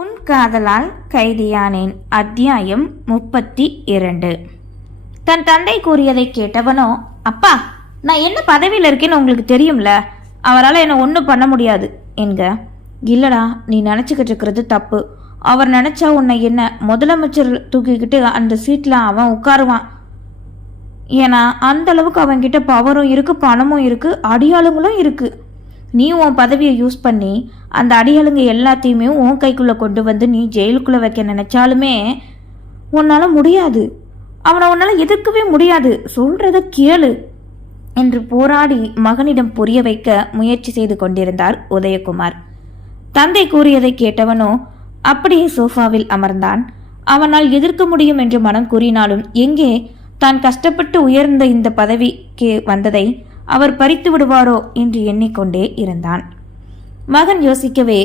உன் காதலால் கைதியானேன். அத்தியாயம் முப்பத்தி இரண்டு. தன் தந்தை கூறியதை கேட்டவனோ அப்பா நான் என்ன பதவியில் இருக்கேன்னு உங்களுக்கு தெரியும்ல? அவரால் என்னை ஒன்றும் பண்ண முடியாது என்க. இல்லடா நீ நினச்சிக்கிட்டு இருக்கிறது தப்பு. அவர் நினச்சா உன்னை என்ன முதலமைச்சர் தூக்கிக்கிட்டு அந்த சீட்டில் அவன் உட்காருவான்? ஏன்னா அந்த அளவுக்கு அவன்கிட்ட பவரும் இருக்கு பணமும் இருக்கு அடியாளுங்களும் இருக்குது நீ உன் பதவியை யூஸ் பண்ணி அந்த அடிகளுங்க எல்லாத்தையுமே உன் கைக்குள்ளே கொண்டு வந்து நீ ஜெயிலுக்குள்ளே வைக்க நினச்சாலுமே உன்னால் முடியாது. அவனை உன்னால் எதிர்க்கவே முடியாது. சொல்கிறத கேளு என்று போராடி மகனிடம் புரிய வைக்க முயற்சி செய்து கொண்டிருந்தார் உதயகுமார். தந்தை கூறியதை கேட்டவனோ அப்படியே சோஃபாவில் அமர்ந்தான். அவனால் எதிர்க்க முடியும் என்று மனம் கூறினாலும் எங்கே தான் கஷ்டப்பட்டு உயர்ந்த இந்த பதவிக்கு வந்ததை அவர் பறித்து விடுவாரோ என்று எண்ணிக்கொண்டே இருந்தான். மகன் யோசிக்கவே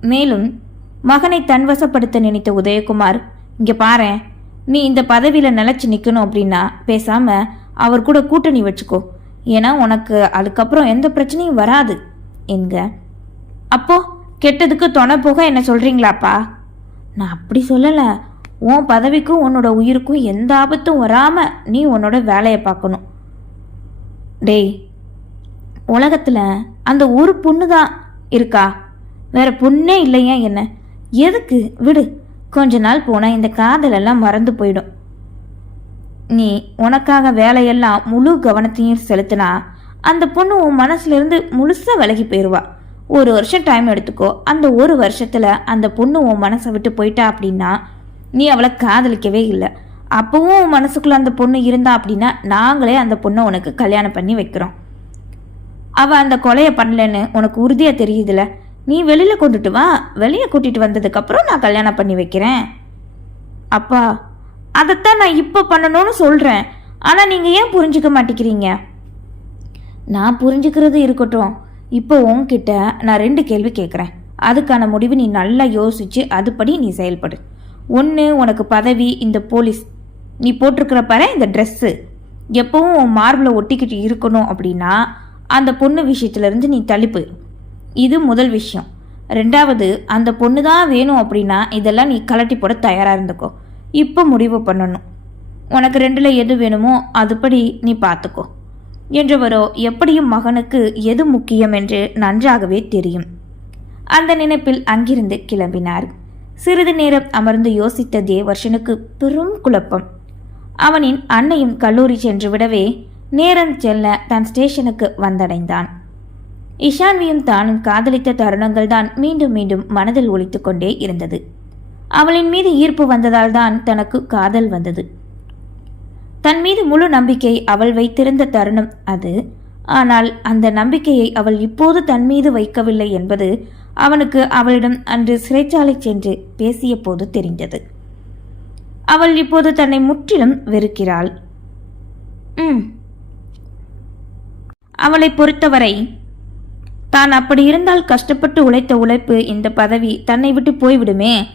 மேலும் மகனை தன்வசப்படுத்த நினைத்த உதயகுமார் இங்க பாரேன் நீ இந்த பதவியில நிலச்சி நிக்கணும் அப்படின்னா பேசாம அவர் கூட கூட்டணி வச்சுக்கோ. ஏன்னா உனக்கு அதுக்கப்புறம் எந்த பிரச்சனையும் வராது என்க. அப்போ கெட்டதுக்கு துணை போக என்ன சொல்றீங்களாப்பா? நான் அப்படி சொல்லலை. உன் பதவிக்கும் உன்னோட உயிருக்கும் எந்த ஆபத்தும் வராம நீ உன்னோட வேலையை பார்க்கணும். டேய் உலகத்தில் அந்த ஒரு பொண்ணு தான் இருக்கா? வேற பொண்ணே இல்லையா என்ன? எதுக்கு? விடு. கொஞ்ச நாள் போனால் இந்த காதலெல்லாம் மறந்து போயிடும். நீ உனக்காக வேலையெல்லாம் முழு கவனத்தையும் செலுத்தினா அந்த பொண்ணு உன் மனசுலேருந்து முழுசாக விலகி போயிடுவா ஒரு வருஷம் டைம் எடுத்துக்கோ. அந்த ஒரு வருஷத்தில் அந்த பொண்ணு உன் மனசை விட்டு போயிட்டா அப்படின்னா நீ அவளை காதலிக்கவே இல்லை. அப்பவும் மனசுக்குள்ளே மனசுக்குள்ள அந்த பொண்ணு இருந்தா அப்படின்னா நாங்களே அந்த பொண்ணை உனக்கு கல்யாணம் பண்ணி வைக்கிறோம். அவ அந்த கொலையை பண்ணலன்னு உனக்கு உறுதியா தெரியுதுல? நீ வெளியில கொண்டுட்டு வா. வெளியே கூட்டிட்டு வந்ததுக்கு அப்புறம் நான் கல்யாணம் பண்ணி வைக்கிறேன். அப்பா அதைத்தான் நான் இப்போ பண்ணணும்னு சொல்றேன். ஆனா நீங்க ஏன் புரிஞ்சுக்க மாட்டேங்கிறீங்க? நான் புரிஞ்சுக்கிறது இருக்கட்டும். இப்போ உன்கிட்ட நான் ரெண்டு கேள்வி கேட்குறேன் அதுக்கான முடிவு நீ நல்லா யோசிச்சு அதுபடி நீ செயல்படு. ஒன்று உனக்கு பதவி இந்த போலீஸ் நீ போட்டிருக்கிற பாரு இந்த ட்ரெஸ்ஸு எப்பவும் உன் மார்பில் ஒட்டிக்கிட்டு இருக்கணும் அப்படின்னா அந்த பொண்ணு விஷயத்துலேருந்து நீ தள்ளி இது முதல் விஷயம். ரெண்டாவது அந்த பொண்ணு தான் வேணும் அப்படின்னா இதெல்லாம் நீ கலட்டி போட தயாராக இருந்துக்கோ. இப்போ முடிவு பண்ணணும். உனக்கு ரெண்டில் எது வேணுமோ அதுபடி நீ பார்த்துக்கோ என்றவரோ எப்படியும் மகனுக்கு எது முக்கியம் என்று நன்றாகவே தெரியும். அந்த நினைப்பில் அங்கிருந்து கிளம்பினார். சிறிது நேரம் அமர்ந்து யோசித்த தேவர்ஷனுக்கு பெரும் குழப்பம். அவனின் அன்னையும் கல்லூரி சென்று விடவே நேரம் செல்ல தன் ஸ்டேஷனுக்கு வந்தடைந்தான். இஷான்வியும் தானும் காதலித்த தருணங்கள் தான் மீண்டும் மீண்டும் மனதில் ஒழித்து கொண்டே இருந்தது. அவளின் மீது ஈர்ப்பு வந்ததால் தான் தனக்கு காதல் வந்தது. தன் மீது முழு நம்பிக்கை அவள் வைத்திருந்த தருணம் அது. ஆனால் அந்த நம்பிக்கையை அவள் இப்போது தன் மீது வைக்கவில்லை என்பது அவனுக்கு அவளிடம் அன்று சிறைச்சாலை சென்று பேசிய போது தெரிந்தது. அவள் இப்போது தன்னை முற்றிலும் வெறுக்கிறாள். ம். அவளை பொறுத்தவரை தான் அப்படி இருந்தால் கஷ்டப்பட்டு உழைத்த உழைப்பு இந்த பதவி தன்னை விட்டு போய்விடுமே?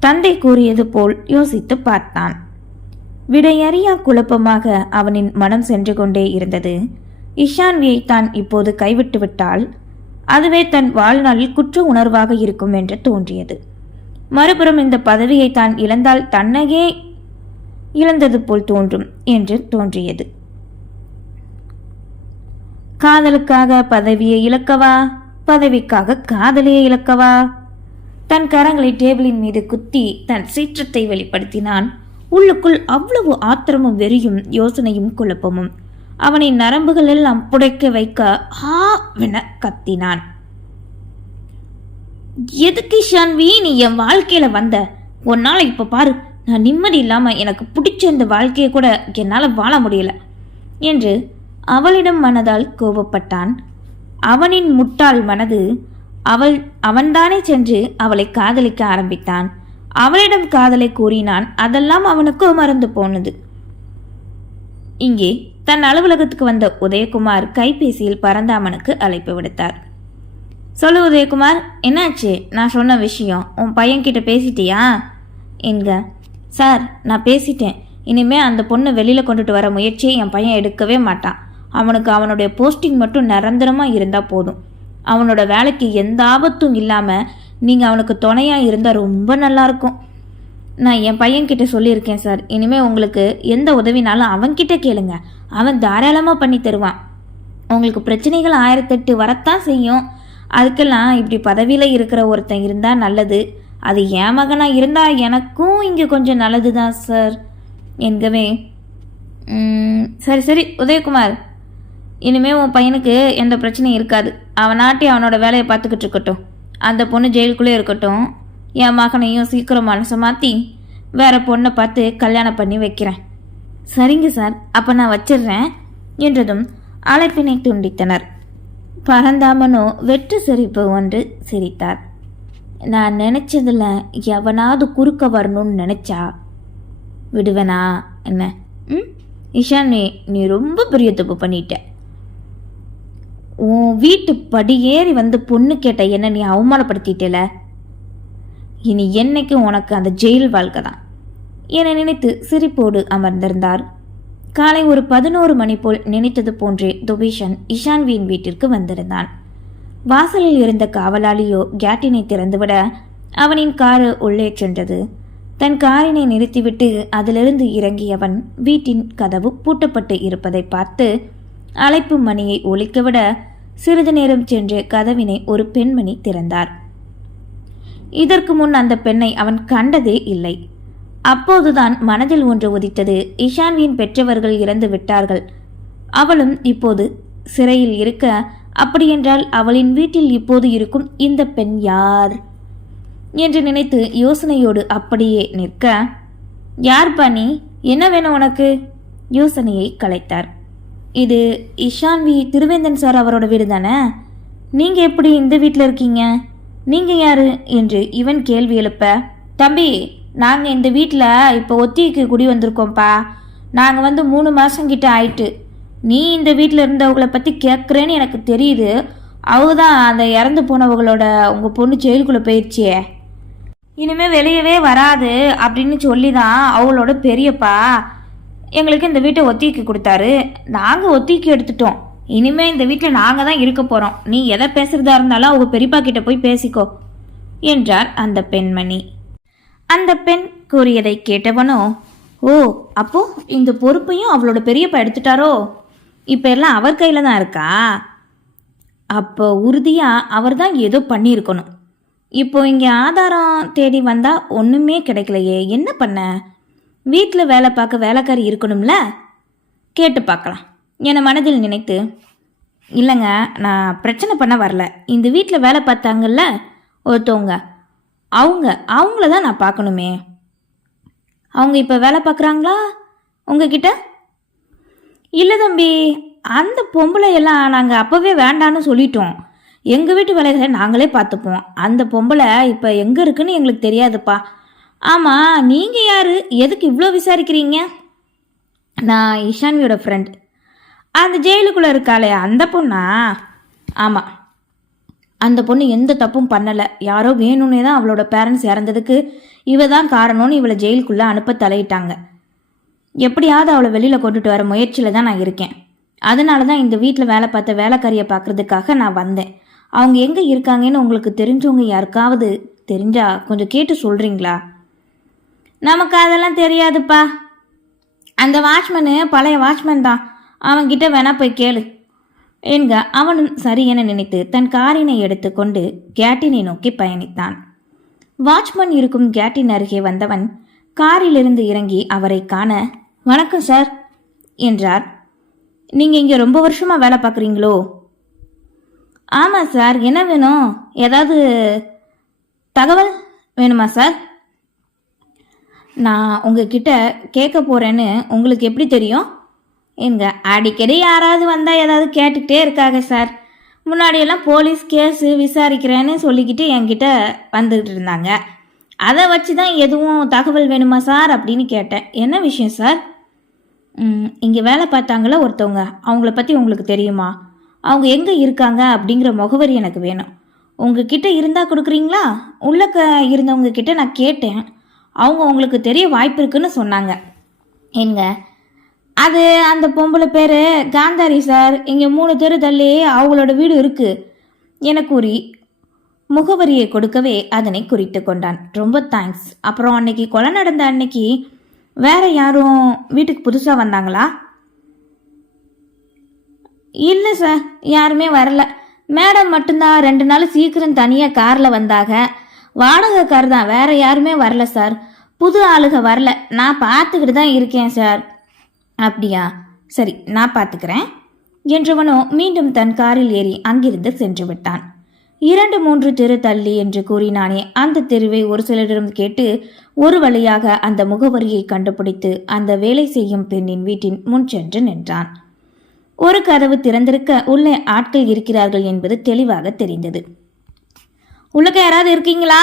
தந்தை கூறியது போல் யோசித்து பார்த்தான். விடையறியா குழப்பமாக அவனின் மனம் சென்று கொண்டே இருந்தது. இஷான்வியை தான் இப்போது கைவிட்டு விட்டால் அதுவே தன் வாழ்நாளில் குற்ற உணர்வாக இருக்கும் என்று தோன்றியது. மறுபுறம் இந்த பதவியை தான் இழந்தால் தன்னையே இழந்தது போல் தோன்றும் என்று தோன்றியது. காதலுக்காக பதவியை இழக்கவா? பதவிக்காக காதலியை இழக்கவா? தன் கரங்களை டேபிளின் மீது குத்தி தன் சீற்றத்தை வெளிப்படுத்தினான். உள்ளுக்குள் அவ்வளவு ஆத்திரமும் வெறியும் யோசனையும் குழப்பமும். அவனை நரம்புகள் எல்லாம் புடைக்க வைக்க ஆ வென கத்தினான். எதுக்கு ஷான்வி நீ என் வாழ்க்கையில் வந்த? உன்னால் இப்போ பாரு நான் நிம்மதி இல்லாமல் எனக்கு பிடிச்ச இந்த வாழ்க்கையை கூட என்னால் வாழ முடியல. என்று அவளிடம் மனதால் கோபப்பட்டான். அவனின் முட்டாள் மனது அவள் அவன்தானே சென்று அவளை காதலிக்க ஆரம்பித்தான். அவளிடம் காதலை கூறினான் அதெல்லாம் அவனுக்கு மறந்து போனது. இங்கே தன் அலுவலகத்துக்கு வந்த உதயகுமார் கைபேசியில் பரந்தாமனுக்கு அழைப்பு விடுத்தார். சொல்லு உதயகுமார் என்னாச்சு? நான் சொன்ன விஷயம். உன் பையன்கிட்ட பேசிட்டியா? என்க சார் நான் பேசிட்டேன். இனிமே அந்த பொண்ணை வெளியில் கொண்டுட்டு வர முயற்சியை என் பையன் எடுக்கவே மாட்டான். அவனுக்கு அவனுடைய போஸ்டிங் மட்டும் நிரந்தரமாக இருந்தால் போதும். அவனோட வேலைக்கு எந்த ஆபத்தும் இல்லாமல் நீங்கள் அவனுக்கு துணையாக இருந்தால் ரொம்ப நல்லாயிருக்கும் நான் என் பையன்கிட்ட சொல்லியிருக்கேன் சார். இனிமேல் உங்களுக்கு எந்த உதவினாலும் அவன்கிட்ட கேளுங்க. அவன் தாராளமாக பண்ணி தருவான். உங்களுக்கு பிரச்சனைகள் ஆயிரத்தெட்டு வரத்தான் செய்யும். அதுக்கெல்லாம் இப்படி பதவியில் இருக்கிற ஒருத்தன் இருந்தால் நல்லது. அது என் மகனாக இருந்தால் எனக்கும் இங்கே கொஞ்சம் நல்லது தான் சார். என்கவே. சரி சரி உதயகுமார். இனிமேல் உன் பையனுக்கு எந்த பிரச்சனையும் இருக்காது. அவன் நாட்டி அவனோட வேலையை பார்த்துக்கிட்டு இருக்கட்டும். அந்த பொண்ணு ஜெயிலுக்குள்ளே இருக்கட்டும். என் மகனையும் சீக்கிரம் மனசை மாற்றி வேற பொண்ணை பார்த்து கல்யாணம் பண்ணி வைக்கிறேன். சரிங்க சார். அப்போ நான் வச்சிடுறேன் என்றதும் அழைப்பினை துண்டித்தனர். பரந்தாமனோ வெற்று சிரிப்பு ஒன்று சிரித்தார். நான் நினச்சதில் எவனாவது குறுக்க வரணும்னு நினச்சா? விடுவேனா? என்ன? ம்? இஷான் நீ நீ ரொம்ப பெரிய தப்பு பண்ணிட்ட. உன் வீட்டு படியேறி வந்து பொண்ணு கேட்ட என்ன நீ அவமானப்படுத்திட்டல? இனி என்னைக்கு உனக்கு அந்த ஜெயில் வாழ்க்கை தான். என நினைத்து சிரிப்போடு அமர்ந்திருந்தார். காலை ஒரு பதினோரு மணி போல் நினைத்தது போன்றே துபீஷன் இஷான்வியின் வீட்டிற்கு வந்திருந்தான். வாசலில் இருந்த காவலாளியோ கேட்டினை திறந்துவிட அவனின் காரு உள்ளே சென்றது. தன் காரினை நிறுத்திவிட்டு அதிலிருந்து இறங்கியவன் வீட்டின் கதவு பூட்டப்பட்டு இருப்பதை பார்த்து அழைப்பு மணியை ஒழிக்கவிட சிறிது நேரம் சென்று கதவினை ஒரு பெண்மணி திறந்தார். இதற்கு முன் அந்த பெண்ணை அவன் கண்டதே இல்லை. அப்போதுதான் மனதில் ஒன்று உதித்தது. இஷான்வியின் பெற்றவர்கள் இறந்து விட்டார்கள். அவளும் இப்போது சிறையில் இருக்க அப்படியென்றால் அவளின் வீட்டில் இப்போது இருக்கும் இந்த பெண் யார்? என்று நினைத்து யோசனையோடு அப்படியே நிற்க யார் பாணி என்ன வேணும் உனக்கு? யோசனையை கலைத்தார். இது இஷான்வி திருவேந்தன் சார் அவரோட வீடு தானே? நீங்கள் எப்படி இந்த வீட்டில் இருக்கீங்க? நீங்கள் யாரு? என்று இவன் கேள்வி எழுப்ப தம்பி நாங்கள் இந்த வீட்டில் இப்போ ஒத்திக்கு குடி வந்திருக்கோம்ப்பா. நாங்கள் வந்து மூணு மாதங்கிட்ட ஆயிட்டு. நீ இந்த வீட்டில் இருந்தவங்களை பற்றி கேட்குறேன்னு எனக்கு தெரியுது. அவங்க தான் அந்த இறந்து போனவங்களோட உங்கள் பொண்ணு ஜெயிலுக்குள்ளே போயிடுச்சியே இனிமேல் வெளியவே வராது அப்படின்னு சொல்லி தான் அவங்களோட பெரியப்பா எங்களுக்கு இந்த வீட்டை ஒத்திக்கு கொடுத்தாரு. நாங்கள் ஒத்திக்கு எடுத்துட்டோம். இனிமேல் இந்த வீட்டில் நாங்கள் தான் இருக்க போகிறோம் நீ எதை பேசுறதா இருந்தாலும் அவங்க பெரியப்பா கிட்ட போய் பேசிக்கோ என்றார் அந்த பெண்மணி. அந்த பெண் கூறியதை கேட்டவனோ ஓ அப்போ இந்த பொறுப்பையும் அவளோட பெரியப்பா எடுத்துட்டாரோ? இப்போ எல்லாம் அவர் கையில் தான் இருக்கா? அப்போ உறுதியாக அவர் தான் ஏதோ பண்ணியிருக்கணும். இப்போ இங்கே ஆதாரம் தேடி வந்தால் ஒன்றுமே கிடைக்கலையே. என்ன பண்ண? வீட்டில் வேலை பார்க்க வேலைக்காரி இருக்கணும்ல? கேட்டு பார்க்கலாம். என மனதில் நினைத்து இல்லைங்க நான் பிரச்சனை பண்ண வரல. இந்த வீட்டில் வேலை பார்த்தாங்கல்ல ஒருத்தவங்க அவங்க அவங்கள தான் நான் பார்க்கணுமே. அவங்க இப்போ வேலை பார்க்குறாங்களா? உங்ககிட்ட? இல்லை தம்பி அந்த பொம்பளை எல்லாம் நாங்கள் அப்போவே வேண்டான்னு சொல்லிட்டோம். எங்கள் வீட்டு வேலைகளை நாங்களே பார்த்துப்போம். அந்த பொம்பளை இப்போ எங்கே இருக்குன்னு எங்களுக்கு தெரியாதுப்பா. ஆமாம் நீங்கள் யார்? எதுக்கு இவ்வளோ விசாரிக்கிறீங்க? நான் இஷான்வியோட ஃப்ரெண்ட் அந்த ஜெயிலுக்குள்ளே இருக்காளே அந்த பொண்ணா? ஆமாம் அந்த பொண்ணு எந்த தப்பும் பண்ணலை. யாரோ வேணும்னே தான் அவளோட பேரண்ட்ஸ் இறந்ததுக்கு இவ தான் காரணம்னு இவளை ஜெயிலுக்குள்ளே அனுப்ப தலையிட்டாங்க. எப்படியாவது அவளை வெளியில் கொண்டுட்டு வர முயற்சியில் தான் நான் இருக்கேன். அதனால தான் இந்த வீட்டில் வேலை பார்த்த வேலைக்காரியை பார்க்கறதுக்காக நான் வந்தேன். அவங்க எங்கே இருக்காங்கன்னு உங்களுக்கு தெரிஞ்சவங்க யாருக்காவது தெரிஞ்சா கொஞ்சம் கேட்டு சொல்கிறீங்களா நமக்கு அதெல்லாம் தெரியாதுப்பா. அந்த வாட்ச்மேனு பழைய வாட்ச்மேன் தான். அவன்கிட்ட வேணா போய் கேளு. என்க அவனும் சரி என நினைத்து தன் காரினை எடுத்துக்கொண்டு கேட்டினை நோக்கி பயணித்தான். வாட்ச்மேன் இருக்கும் கேட்டின் அருகே வந்தவன் காரிலிருந்து இறங்கி அவரை காண வணக்கம் சார் என்றார். நீங்கள் இங்கே ரொம்ப வருஷமாக வேலை பார்க்குறீங்களோ? ஆமாம் சார் என்ன வேணும்? ஏதாவது தகவல் வேணுமா சார்? நான் உங்ககிட்ட கேட்க போகிறேன்னு உங்களுக்கு எப்படி தெரியும்? இங்க அடிக்கடி யாராவது வந்தால் ஏதாவது கேட்டுக்கிட்டே இருக்காங்க சார். முன்னாடியெல்லாம் போலீஸ் கேஸு விசாரிக்கிறேன்னு சொல்லிக்கிட்டு என்கிட்ட வந்துக்கிட்டு இருந்தாங்க. அதை வச்சு தான் எதுவும் தகவல் வேணுமா சார் அப்படின்னு கேட்டேன். என்ன விஷயம் சார்? இங்கே வேலை பார்த்தாங்கள ஒருத்தவங்க? அவங்கள பற்றி உங்களுக்கு தெரியுமா? அவங்க எங்கே இருக்காங்க அப்படிங்கிற முகவரி எனக்கு வேணும். உங்ககிட்ட இருந்தால் கொடுக்குறீங்களா? உள்ளக்க இருந்தவங்க கிட்ட நான் கேட்டேன். அவங்க உங்களுக்கு தெரிய வாய்ப்பு இருக்குன்னு சொன்னாங்க. எங்க அது அந்த பொம்பளை பேர் காந்தாரி சார். இங்கே மூணு தெரு தள்ளி அவங்களோட வீடு இருக்குது என கூறி முகவரியை கொடுக்கவே அதனை குறித்து கொண்டான். ரொம்ப தேங்க்ஸ் அப்புறம் அன்னைக்கு கொலை நடந்த அன்னைக்கு வேற யாரும் வீட்டுக்கு புதுசாக வந்தாங்களா? இல்லை சார் யாருமே வரல. மேடம் மட்டும்தான் ரெண்டு நாள் சீக்கிரம் தனியாக காரில் வந்தாக. வாடகை கார் தான் வேற யாருமே வரல சார். புது ஆளுக வரல. நான் பார்த்துக்கிட்டு தான் இருக்கேன் சார். அப்படியா? சரி நான் பார்த்துக்கிறேன். என்றவனோ மீண்டும் தன் காரில் ஏறி அங்கிருந்து சென்று விட்டான். இரண்டு மூன்று தெரு தள்ளி என்று கூறினானே அந்த தெருவை ஒரு சிலரிடம் கேட்டு ஒரு வழியாக அந்த முகவரியை கண்டுபிடித்து அந்த வேலை செய்யும் பெண்ணின் வீட்டின் முன் சென்று நின்றான். ஒரு கதவு திறந்திருக்க உள்ளே ஆட்கள் இருக்கிறார்கள் என்பது தெளிவாக தெரிந்தது. உள்ளக்க யாராவது இருக்கீங்களா?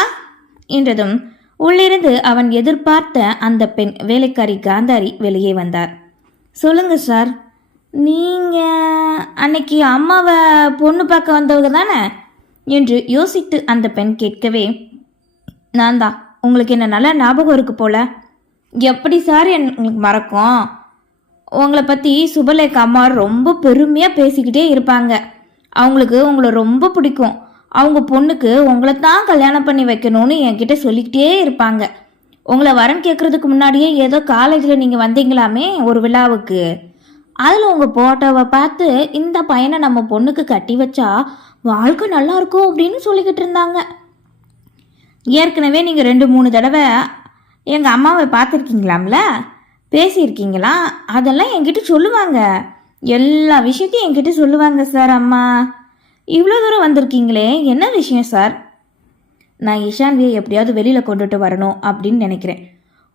என்றதும் உள்ளிருந்து அவன் எதிர்பார்த்த அந்த பெண் வேலைக்காரி காந்தாரி வெளியே வந்தார். சொல்லுங்க சார். நீங்க அன்னைக்கு அம்மாவை பொண்ணு பார்க்க வந்தவங்க தானே? என்று யோசித்து அந்த பெண் கேட்கவே நான் தான். உங்களுக்கு என்ன நல்ல ஞாபகம் இருக்கு போல? எப்படி சார் எனக்கு மறக்கும்? உங்களை பற்றி சுபலேகா அம்மா ரொம்ப பெருமையாக பேசிக்கிட்டே இருப்பாங்க. அவங்களுக்கு உங்களை ரொம்ப பிடிக்கும். அவங்க பொண்ணுக்கு உங்களை தான் கல்யாணம் பண்ணி வைக்கணும்னு என்கிட்ட சொல்லிக்கிட்டே இருப்பாங்க. உங்களை வரன் கேட்குறதுக்கு முன்னாடியே ஏதோ காலேஜில் நீங்கள் வந்தீங்களாமே ஒரு விழாவுக்கு. அதில் உங்கள் போட்டோவை பார்த்து இந்த பையனை நம்ம பொண்ணுக்கு கட்டி வச்சா வாழ்க்கை நல்லா இருக்கும் அப்படின்னு சொல்லிக்கிட்டு இருந்தாங்க. ஏற்கனவே நீங்கள் ரெண்டு மூணு தடவை எங்கள் அம்மாவை பார்த்துருக்கீங்களாம்ல? பேசியிருக்கீங்களா? அதெல்லாம் என்கிட்ட சொல்லுவாங்க. எல்லா விஷயத்தையும் என்கிட்ட சொல்லுவாங்க சார் அம்மா. இவ்வளோ தூரம் வந்திருக்கீங்களே என்ன விஷயம் சார்? நான் இஷான்வியை எப்படியாவது வெளியில் கொண்டுட்டு வரணும் அப்படின்னு நினைக்கிறேன்.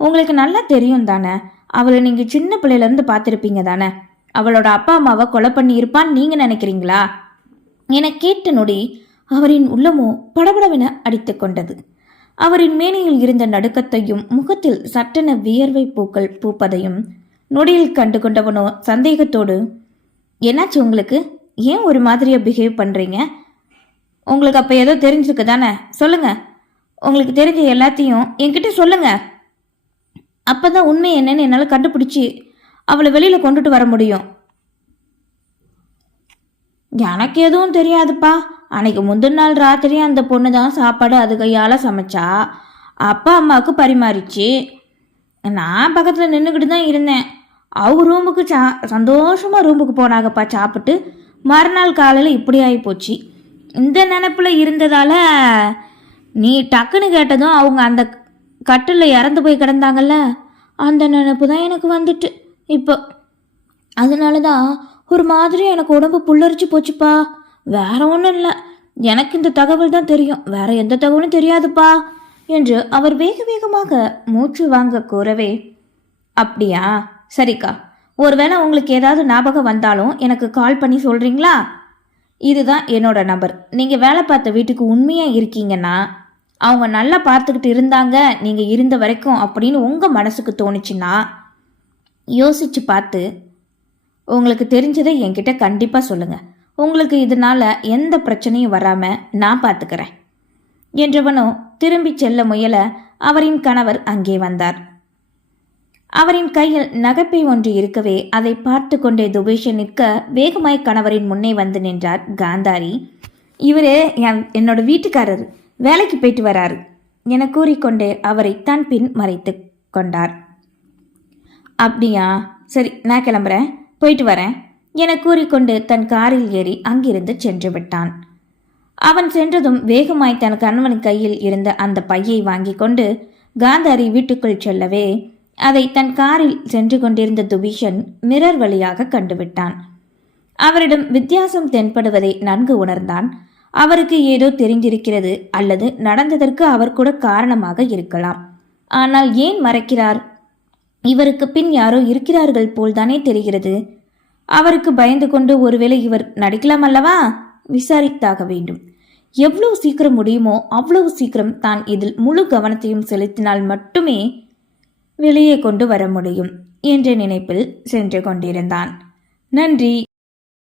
உங்களுக்கு நல்லா தெரியும் தானே? அவளை நீங்கள் சின்ன பிள்ளையிலேருந்து பார்த்துருப்பீங்க தானே? அவளோட அப்பா அம்மாவை கொலை பண்ணி இருப்பான்னு நீங்கள் நினைக்கிறீங்களா? என கேட்ட நொடி அவரின் உள்ளமோ படபடவென அடித்து கொண்டது. அவரின் மேனியில் இருந்த நடுக்கத்தையும் முகத்தில் சட்டென வியர்வை பூக்கள் பூப்பதையும் நொடியில் கண்டு கொண்டவனோ சந்தேகத்தோடு என்னாச்சு உங்களுக்கு? ஏன் ஒரு மாதிரியாக பிஹேவ் பண்ணுறீங்க உங்களுக்கு அப்போ ஏதோ தெரிஞ்சிருக்கு தானே? சொல்லுங்கள் உங்களுக்கு தெரிஞ்ச எல்லாத்தையும் என்கிட்ட அப்போ தான் உண்மை என்னன்னு என்னால் கண்டுபிடிச்சி அவளை வெளியில் கொண்டுட்டு வர முடியும். எனக்கு எதுவும் தெரியாதுப்பா. அன்னைக்கு முந்தின நாள் ராத்திரி அந்த பொண்ணு தான் சாப்பாடு அது கையால் சமைச்சா அப்பா அம்மாவுக்கு பரிமாறிச்சு. நான் பக்கத்தில் நின்றுக்கிட்டு தான் இருந்தேன். அவங்க ரூமுக்கு சா சந்தோஷமாக ரூமுக்கு போனாங்கப்பா சாப்பிட்டு. மறுநாள் காலையில் இப்படி ஆகி போச்சு இந்த நினப்பில் இருந்ததால் நீ டக்குன்னு கேட்டதும் அவங்க அந்த கட்டில் இறந்து போய் கிடந்தாங்கல்ல அந்த நினப்பு தான் எனக்கு வந்துட்டு இப்போ. அதனால தான் ஒரு மாதிரி எனக்கு உடம்பு புல்லரிச்சு போச்சுப்பா. வேற ஒன்றும் இல்லை. எனக்கு இந்த தகவல் தான் தெரியும். வேற எந்த தகவலும் தெரியாதுப்பா என்று அவர் வேக வேகமாக மூச்சு வாங்க கூறவே அப்படியா? சரிக்கா. ஒருவேளை உங்களுக்கு ஏதாவது ஞாபகம் வந்தாலும் எனக்கு கால் பண்ணி சொல்கிறீங்களா இதுதான் என்னோட நம்பர் நீங்கள் வேலை பார்த்த வீட்டுக்கு உண்மையாக இருக்கீங்கன்னா அவங்க நல்லா பார்த்துக்கிட்டு இருந்தாங்க நீங்கள் இருந்த வரைக்கும் அப்படின்னு உங்கள் மனசுக்கு தோணுச்சுன்னா யோசித்து பார்த்து உங்களுக்கு தெரிஞ்சதை என்கிட்ட கண்டிப்பாக சொல்லுங்கள் உங்களுக்கு இதனால் எந்த பிரச்சனையும் வராமல் நான் பார்த்துக்கிறேன். என்றவனோ திரும்பி செல்ல முயல அவரின் கணவர் அங்கே வந்தார். அவரின் கையில் நகைப்பை ஒன்று இருக்கவே அதை பார்த்து கொண்டே துபேஷன் நிற்க வேகமாய் கணவரின் முன்னே வந்து நின்றார் காந்தாரி. இவர் என் என்னோட வீட்டுக்காரர். வேலைக்கு போயிட்டு வராரு என கூறிக்கொண்டே அவரை தன் பின் மறைத்து கொண்டார். அப்படியா? சரி நான் கிளம்புறேன். போயிட்டு வரேன் என கூறிக்கொண்டு தன் காரில் ஏறி அங்கிருந்து சென்று விட்டான். அவன் சென்றதும் வேகமாய் தன் கணவன் கையில் இருந்த அந்த பையை வாங்கி கொண்டு காந்தாரி வீட்டுக்குள் செல்லவே அதை தன் காரில் சென்று கொண்டிருந்த துபீஷன் மிரர் வழியாக கண்டுவிட்டான். அவரிடம் வித்தியாசம் தென்படுவதை நன்கு உணர்ந்தான். அவருக்கு ஏதோ தெரிந்திருக்கிறது அல்லது நடந்ததற்கு அவர் கூட காரணமாக இருக்கலாம். ஆனால் ஏன் மறைக்கிறார்? இவருக்கு பின் யாரோ இருக்கிறார்கள் போல்தானே தெரிகிறது. அவருக்கு பயந்து கொண்டு ஒருவேளை இவர் நடிக்கலாம் அல்லவா? விசாரித்தாக வேண்டும். எவ்வளவு சீக்கிரம் முடியுமோ அவ்வளவு சீக்கிரம் தான் இதில் முழு கவனத்தையும் செலுத்தினால் மட்டுமே வெளியே கொண்டு வர முடியும் என்ற நினைப்பில் சென்று கொண்டிருந்தான். நன்றி.